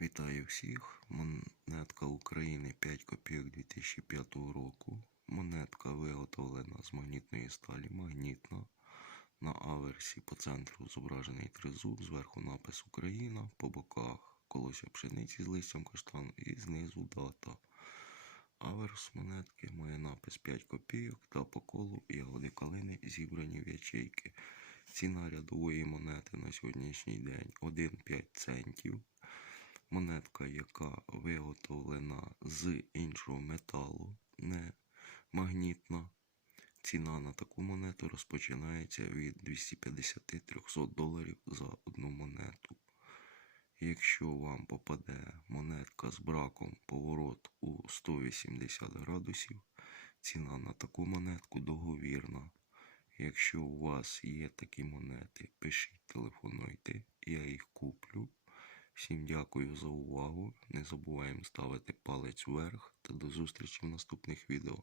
Вітаю всіх. Монетка України 5 копійок 2005 року. Монетка виготовлена з магнітної сталі магнітна. На аверсі по центру зображений тризуб, зверху напис Україна, по боках колося пшениці з листям каштану і знизу дата. Аверс монетки має напис 5 копійок та по колу ягоди калини зібрані в ячейки. Ціна рядової монети на сьогоднішній день 1,5 центів. Монетка, яка виготовлена з іншого металу, не магнітна. Ціна на таку монету розпочинається від 250-300 доларів за одну монету. Якщо вам попаде монетка з браком поворот у 180 градусів, ціна на таку монетку договірна. Якщо у вас є такі монети, пишіть, телефонуйте, я їх. Всім дякую за увагу. Не забуваємо ставити палець вверх та до зустрічі в наступних відео.